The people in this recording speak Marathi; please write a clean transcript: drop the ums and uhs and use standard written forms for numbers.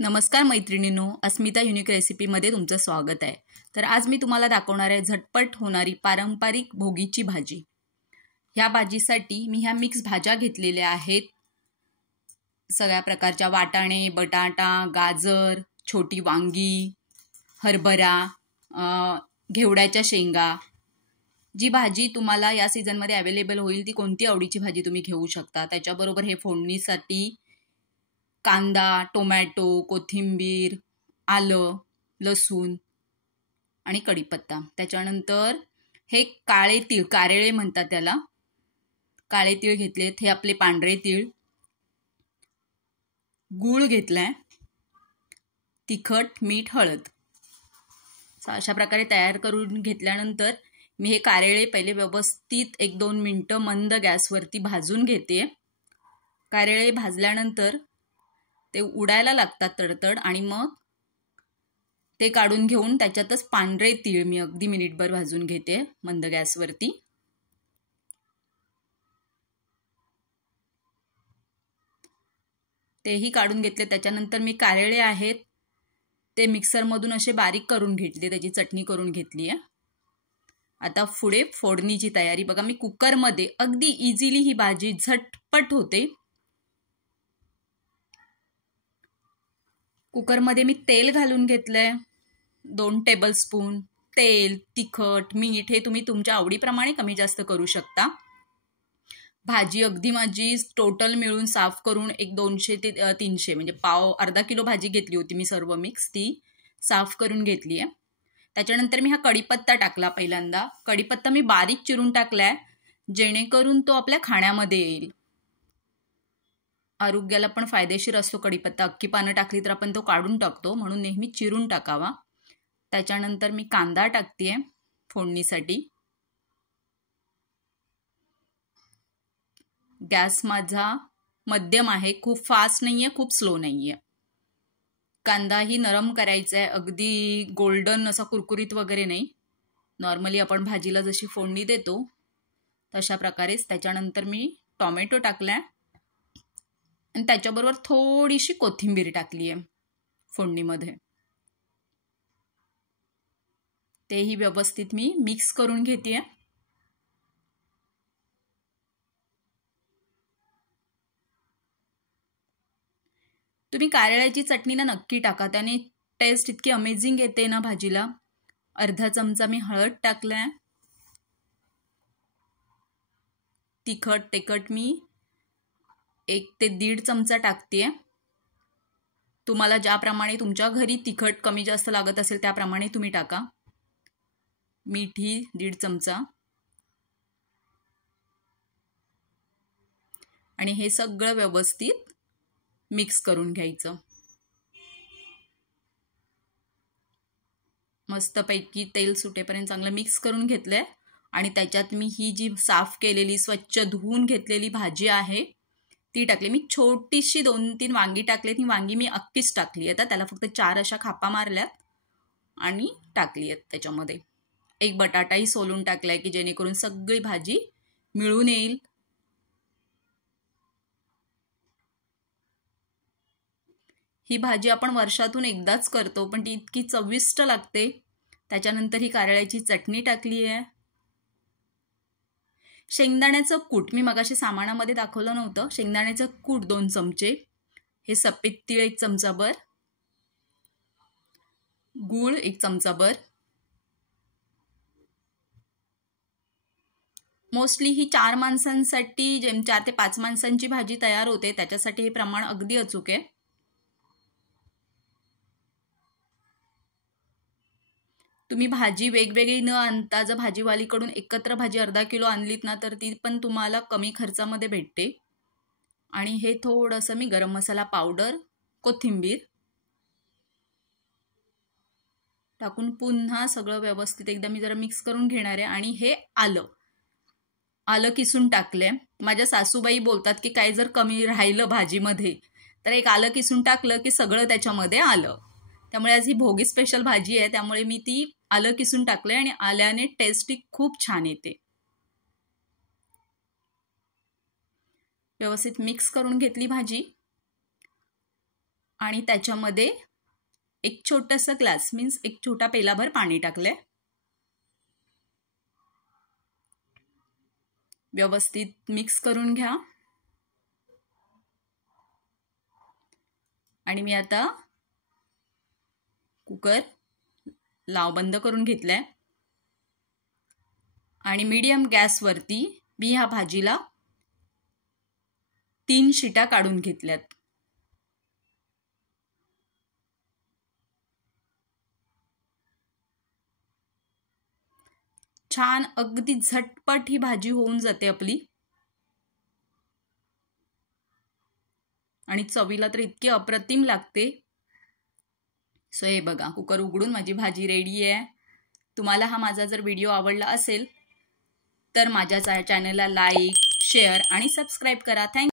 नमस्कार मैत्रिणींनो, अस्मिता युनिक रेसिपीमध्ये तुमचं स्वागत आहे। तर आज मी तुम्हाला दाखवणार आहे झटपट होणारी पारंपरिक भोगीची भाजी। ह्या भाजीसाठी मी ह्या मिक्स भाज्या घेतलेल्या आहेत। सगळ्या प्रकारच्या वाटाणे, बटाटा, गाजर, छोटी वांगी, हरभरा, घेवड्याच्या शेंगा। जी भाजी तुम्हाला या सीझनमध्ये अवेलेबल होईल ती कोणती आवडीची भाजी तुम्ही घेऊ शकता। त्याच्याबरोबर हे फोडणीसाठी कांदा, टोमॅटो, कोथिंबीर, आलं, लसूण आणि कढीपत्ता। त्याच्यानंतर हे काळे तीळ, कारेळे म्हणतात त्याला, काळे तीळ घेतलेत। हे आपले पांढरे तीळ, गूळ घेतलाय, तिखट, मीठ, हळद। अशा प्रकारे तयार करून घेतल्यानंतर मी हे कारेळे पहिले व्यवस्थित 1-2 मिनिटं मंद गॅसवरती भाजून घेते। कारेळे भाजल्यानंतर ते उडायला लागतात तडतड आणि मग ते काढून घेऊन त्याच्यातच पांढरे तीळ मी अगदी मिनिटभर भाजून घेते मंद गॅसवरती। तेही काढून घेतले। त्याच्यानंतर मी कारेळे आहेत ते मिक्सरमधून असे बारीक करून घेतले, त्याची चटणी करून घेतली आहे। आता पुढे फोडणीची तयारी बघा। मी कुकरमध्ये अगदी इझिली ही भाजी झटपट होते। कुकरमध्ये मी तेल घालून घेतलंय, 2 टेबलस्पून तेल, तिखट, मीठ हे तुम्ही तुमच्या आवडीप्रमाणे कमी जास्त करू शकता। भाजी अगदी माझी टोटल मिळून साफ करून 200 ते 300 म्हणजे अर्धा किलो भाजी घेतली होती मी, सर्व मिक्स ती साफ करून घेतली आहे। त्याच्यानंतर मी हा कढीपत्ता टाकला पहिल्यांदा। कढीपत्ता मी बारीक चिरून टाकलाय जेणेकरून तो आपल्या खाण्यामध्ये येईल। आरोग्याला पण फायदेशीर असतो कढीपत्ता। अख्खी पानं टाकली तर आपण तो काढून टाकतो, म्हणून नेहमी चिरून टाकावा। त्याच्यानंतर मी कांदा टाकतेय फोडणीसाठी। गॅस माझा मध्यम आहे, खूप फास्ट नाहीये, खूप स्लो नाहीये। कांदाही नरम करायचा आहे, अगदी गोल्डन असा कुरकुरीत वगैरे नाही, नॉर्मली आपण भाजीला जशी फोडणी देतो तशा प्रकारेच। त्याच्यानंतर मी टोमॅटो टाकलाय आणि त्याच्याबरोबर थोडीशी कोथिंबीर टाकली आहे फोडणीमध्ये। तेही व्यवस्थित मी मिक्स करून घेते। तुम्ही कारळ्याची चटणी ना नक्की टाका, त्याने टेस्ट इतकी अमेझिंग येते ना भाजीला। अर्धा चमचा मी हळद टाकलाय, तिखट मी 1 ते 1.5 चमचा टाकतेय। तुम्हाला ज्याप्रमाणे तुमच्या घरी तिखट कमी जास्त लागत असेल त्याप्रमाणे तुम्ही टाका। मीठही 1.5 चमचा आणि हे सगळं व्यवस्थित मिक्स करून घ्यायचं। मस्तपैकी तेल सुटेपर्यंत चांगलं मिक्स करून घेतलंय आणि त्याच्यात मी ही जी साफ केलेली, स्वच्छ धुवून घेतलेली भाजी आहे ती टाकली। मी छोटीशी 2-3 वांगी टाकली, ती वांगी मी अख्खीच टाकली आहे। त्याला फक्त 4 अशा खापा मारल्यात आणि टाकली आहेत त्याच्यामध्ये। 1 बटाटाही सोलून टाकलाय की जेणेकरून सगळी भाजी मिळून येईल। ही भाजी आपण वर्षातून एकदाच करतो, पण ती इतकी चविष्ट लागते। त्याच्यानंतर ही कारळ्याची चटणी टाकली आहे। शेंगदाण्याचं कूट मी मगाशी सामानामध्ये दाखवलं नव्हतं, शेंगदाण्याचं कूट 2 चमचे, हे सफेद तीळ 1 चमचाभर, गूळ 1 चमचाभर। मोस्टली ही 4 माणसांसाठी, 4 ते 5 माणसांची भाजी तयार होते, त्याच्यासाठी हे प्रमाण अगदी अचूक आहे। तुम्ही भाजी वेगवेगळी न आणता जर भाजीवालीकडून एकत्र भाजी अर्धा किलो आणलीत ना तर ती पण तुम्हाला कमी खर्चामध्ये भेटते। आणि हे थोडंसं मी गरम मसाला पावडर, कोथिंबीर टाकून पुन्हा सगळं व्यवस्थित एकदा मी जरा मिक्स करून घेणार आहे। आणि हे आलं किसून टाकले। माझ्या सासूबाई बोलतात की काय जर कमी राहिलं भाजीमध्ये तर एक आलं किसून टाकलं की सगळं त्याच्यामध्ये आलं। त्यामुळे आज ही भोगी स्पेशल भाजी आहे, त्यामुळे मी ती आलं किसून टाकले आणि आल्याने टेस्ट खूप छान येते। व्यवस्थित मिक्स करून घेतली भाजी आणि त्याच्यामध्ये एक छोटासा ग्लास मीन्स एक छोटा पेलाभर पाणी टाकले. व्यवस्थित मिक्स करून घ्या. आणि मी आता कुकर बंद करून घेतलाय आणि मीडियम गॅसवरती मी ह्या भाजीला 3 शिट्या काढून घेतल्यात. छान अगदी झटपट ही भाजी होऊन जाते आपली आणि चवीला तर इतकी अप्रतिम लागते. सो हे बघा, कुकर उघडून माझी भाजी रेडी आहे. तुम्हाला हा माझा जर व्हिडिओ आवडला असेल तर माझ्या चॅनलला लाईक, शेअर आणि सबस्क्राईब करा. थँक्यू.